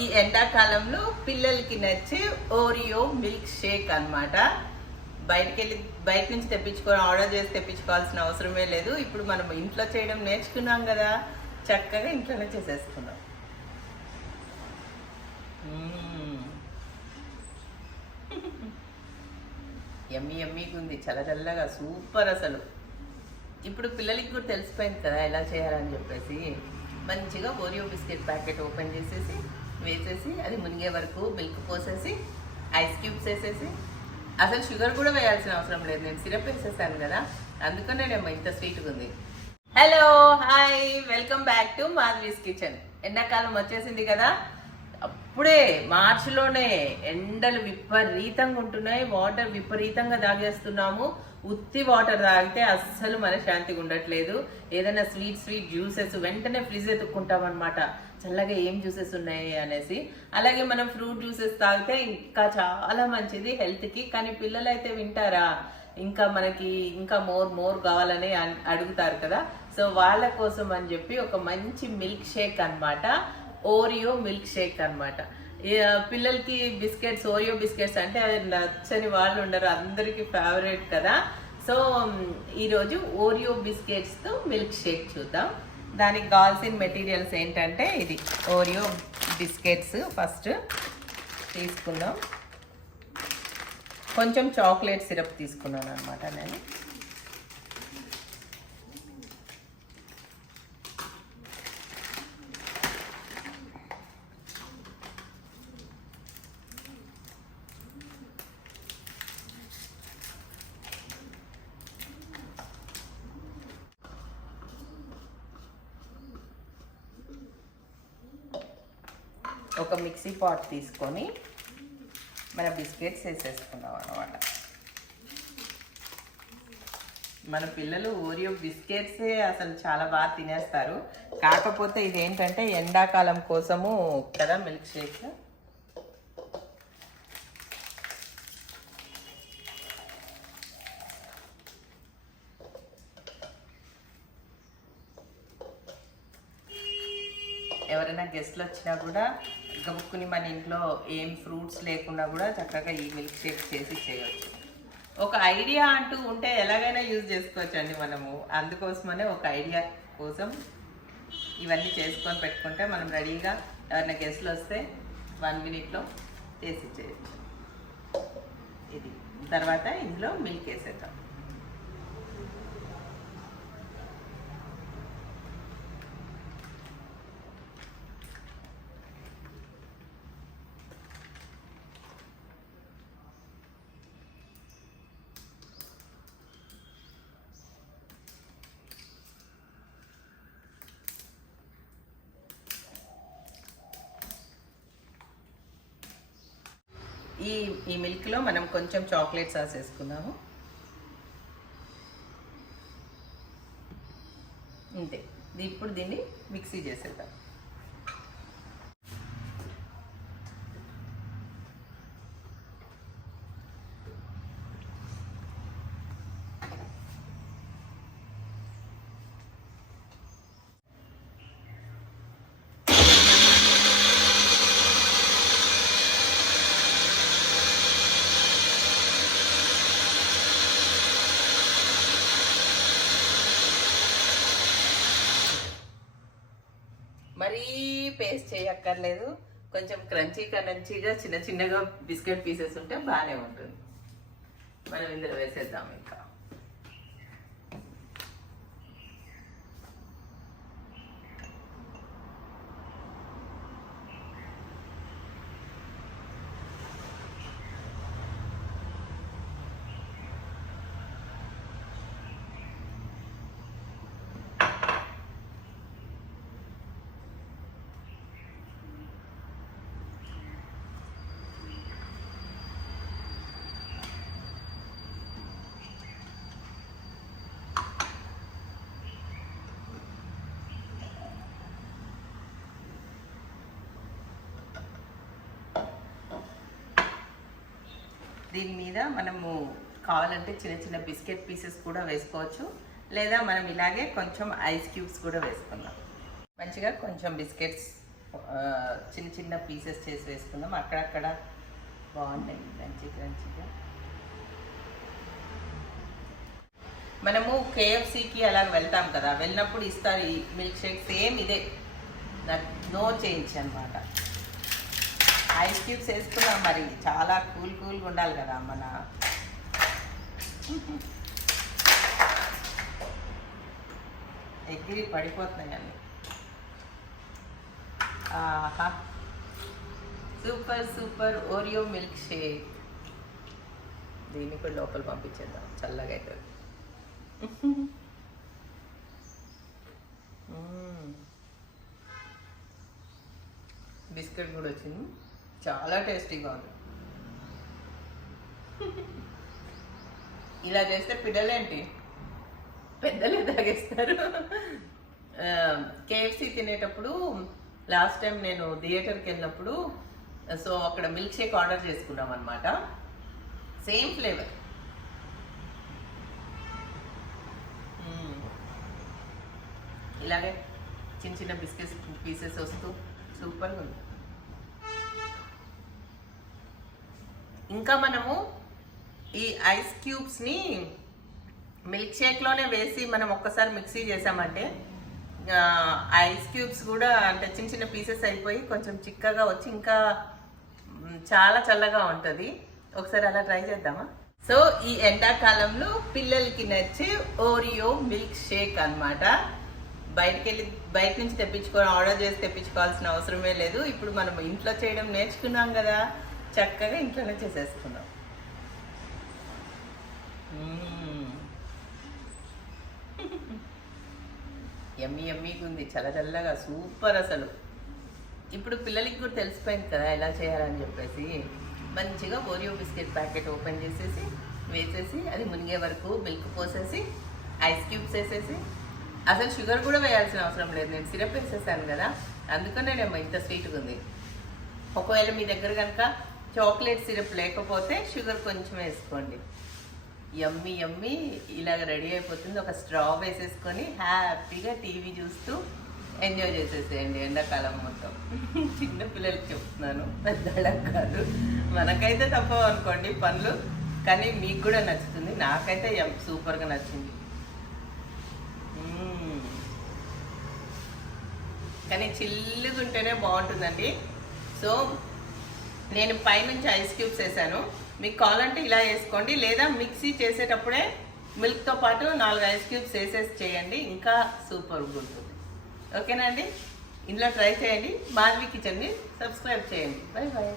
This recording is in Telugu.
ఈ ఎండాకాలంలో పిల్లలకి నచ్చే ఓరియో మిల్క్ షేక్ అన్నమాట. బయటకెళ్ళి వెళ్ళి బయట నుంచి తెప్పించుకొని ఆర్డర్ చేసి తెప్పించుకోవాల్సిన అవసరమే లేదు. ఇప్పుడు మనం ఇంట్లో చేయడం నేర్చుకున్నాం కదా చక్కగా ఇంట్లోనే చేసేసుకున్నాం ఎమ్మి ఎమ్మిగా ఉంది చల్ల చల్లగా సూపర్ అసలు. ఇప్పుడు పిల్లలకి కూడా తెలిసిపోయింది కదా ఎలా చేయాలని చెప్పేసి. మంచిగా ఓరియో బిస్కెట్ ప్యాకెట్ ఓపెన్ చేసేసి వేసేసి అది మునిగే వరకు మిల్క్ పోసేసి ఐస్ క్యూబ్స్ వేసేసి అసలు షుగర్ కూడా వేయాల్సిన అవసరం లేదు. నేను సిరప్ వేసేసాను కదా అందుకనే నేను ఇంత స్వీట్గా ఉంది. Hello hi welcome back to Madhavi's kitchen ఎండాకాలం వచ్చేసింది కదా అప్పుడే మార్చిలోనే ఎండలు విపరీతంగా ఉంటున్నాయి వాటర్ విపరీతంగా తాగేస్తున్నాము. ఉత్తి వాటర్ తాగితే అస్సలు మన శాంతిగా ఉండట్లేదు. ఏదైనా స్వీట్ స్వీట్ జ్యూసెస్ వెంటనే ఫ్రిడ్జ్ ఎత్తుక్కుంటాం అనమాట చల్లగా ఏం జ్యూసెస్ ఉన్నాయి అనేసి. అలాగే మనం ఫ్రూట్ జ్యూసెస్ తాగితే ఇంకా చాలా మంచిది హెల్త్కి. కానీ పిల్లలు అయితే వింటారా? ఇంకా మనకి ఇంకా మోర్ మోర్ కావాలని అన్- అడుగుతారు కదా. సో వాళ్ళ కోసం అని చెప్పి ఒక మంచి మిల్క్ షేక్ అన్నమాట. ఓరియో మిల్క్ షేక్ అనమాట పిల్లలకి బిస్కెట్స్ ఓరియో బిస్కెట్స్ అంటే అది నచ్చని వాళ్ళు ఉండరు అందరికీ ఫేవరెట్ కదా. సో ఈరోజు ఓరియో బిస్కెట్స్తో మిల్క్ షేక్ చూద్దాం. దానికి కావాల్సిన మెటీరియల్స్ ఏంటంటే ఇది. ఓరియో బిస్కెట్స్ ఫస్ట్ తీసుకుందాం. కొంచెం చాక్లెట్ సిరప్ తీసుకున్నాను అనమాట నేను. ఒక మిక్సీ పాట్ తీసుకొని మన బిస్కెట్స్ వేసేసుకుందాం అనమాట మన పిల్లలు ఓరియో బిస్కెట్సే అసలు చాలా బాగా తినేస్తారు. కాకపోతే ఇదేంటంటే ఎండాకాలం కోసము కదా మిల్క్ షేక్ ఎవరైనా గెస్ట్లు వచ్చినా కూడా గబుక్కుని మన ఇంట్లో ఏం ఫ్రూట్స్ లేకుండా కూడా చక్కగా ఈ మిల్క్ షేక్ చేసి చేయవచ్చు ఒక ఐడియా అంటూ ఉంటే ఎలాగైనా యూజ్ చేసుకోవచ్చు అండి మనము. అందుకోసమనే ఒక ఐడియా కోసం ఇవన్నీ చేసుకొని పెట్టుకుంటే మనం రెడీగా ఎవరైనా గెస్ట్లు వస్తే వన్ మినిట్లో చేసి చేయొచ్చు. ఇది. తర్వాత ఇందులో మిల్క్ వేసేద్దాం. ఈ ఈ మిల్క్లో మనం కొంచెం చాక్లెట్ సాస్ వేసుకుందాము. అంతే ఇప్పుడు దీన్ని మిక్సీ చేసేద్దాం మరీ పేస్ట్ చేయక్కర్లేదు. కొంచెం క్రంచీ క్రంచీగా చిన్న చిన్నగా బిస్కెట్ పీసెస్ ఉంటే బాగానే ఉంటుంది. మనం ఇందులో వేసేద్దాం ఇంకా. దీని మీద మనము కావాలంటే చిన్న చిన్న బిస్కెట్ పీసెస్ కూడా వేసుకోవచ్చు. లేదా మనం ఇలాగే కొంచెం ఐస్ క్యూబ్స్ కూడా వేసుకుందాం. మంచిగా కొంచెం బిస్కెట్స్ చిన్న చిన్న పీసెస్ చేసి వేసుకుందాం. అక్కడక్కడ బాగుంటాయి. క్రంచి క్రంచిగా. మనము కేఎఫ్సికి అలా వెళ్తాం కదా. వెళ్ళినప్పుడు ఇస్తారు ఈ మిల్క్ షేక్ సేమ్ ఇదే. నో చేంజ్ అనమాట ఐస్ క్యూబ్స్ వేసుకున్నాం మరి. చాలా కూల్ కూల్గా ఉండాలి కదా మన ఎగిరి పడిపోతున్నాయి అన్నీ. ఆహా. Super super Oreo milk shake. దీన్ని కూడా లోపల పంపించేద్దాం. చల్లగా అవుతుంది బిస్కెట్ కూడా వచ్చింది. చాలా టేస్టీగా ఉంది. ఇలా చేస్తే పిల్లలేంటి? పెద్దలే తాగేస్తారు. కేఎఫ్సి తినేటప్పుడు లాస్ట్ టైం నేను థియేటర్కి వెళ్ళినప్పుడు సో అక్కడ మిల్క్ షేక్ ఆర్డర్ చేసుకున్నాం అనమాట సేమ్ ఫ్లేవర్ ఇలాగే చిన్న చిన్న బిస్కెట్స్ పీసెస్ వస్తూ సూపర్గా ఉంది. ఇంకా మనము ఈ ఐస్ క్యూబ్స్ని మిల్క్ షేక్లోనే వేసి మనం ఒక్కసారి మిక్సీ చేసామంటే ఐస్ క్యూబ్స్ కూడా అంటే చిన్న చిన్న పీసెస్ అయిపోయి కొంచెం చిక్కగా వచ్చి ఇంకా చాలా చల్లగా ఉంటుంది. ఒకసారి అలా ట్రై చేద్దామా? సో ఈ ఎండాకాలంలో పిల్లలకి నచ్చే ఓరియో మిల్క్ షేక్ అనమాట బయటకెళ్ళి బయట నుంచి తెప్పించుకొని ఆర్డర్ చేసి తెప్పించుకోవాల్సిన అవసరమే లేదు. ఇప్పుడు మనం ఇంట్లో చేయడం నేర్చుకున్నాం కదా. చక్కగా ఇంట్లోనే చేసేసుకున్నాం ఎమ్మి ఎమ్మిగా ఉంది చల్ల చల్లగా సూపర్ అసలు. ఇప్పుడు పిల్లలకి కూడా తెలిసిపోయింది కదా ఎలా చేయాలని చెప్పేసి. మంచిగా ఓరియో బిస్కెట్ ప్యాకెట్ ఓపెన్ చేసేసి వేసేసి అది మునిగే వరకు మిల్క్ పోసేసి ఐస్ క్యూబ్స్ వేసేసి. అసలు షుగర్ కూడా వేయాల్సిన అవసరం లేదు నేను సిరప్ వేసేసాను కదా. అందుకనే నేను ఇంత స్వీట్గా ఉంది. ఒకవేళ మీ దగ్గర కనుక చాక్లెట్ సిరప్ లేకపోతే షుగర్ కొంచెం వేసుకోండి. ఎమ్మి యమ్మి ఇలాగ రెడీ అయిపోతుంది. ఒక స్ట్రా వేసేసుకొని హ్యాపీగా టీవీ చూస్తూ ఎంజాయ్ చేసేసేయండి ఎండాకాలం మొత్తం. చిన్న పిల్లలకి చెప్తున్నాను పెద్దవాళ్ళకి కాదు. మనకైతే తప్పవు అనుకోండి పనులు కానీ మీకు కూడా నచ్చుతుంది. నాకైతే ఎం సూపర్గా నచ్చింది. కానీ చిల్లుగా ఉంటేనే బాగుంటుందండి. సో నేను పైనుంచి ఐస్ క్యూబ్స్ వేసాను. మీకు కావాలంటే ఇలా వేసుకోండి. లేదా మిక్సీ చేసేటప్పుడే మిల్క్తో పాటు నాలుగు ఐస్ క్యూబ్స్ వేసేసి చేయండి. ఇంకా సూపర్ ఉంటుంది. ఓకేనా అండి? ఇందులో ట్రై చేయండి. మాధవి కిచెన్ని సబ్స్క్రైబ్ చేయండి. Bye bye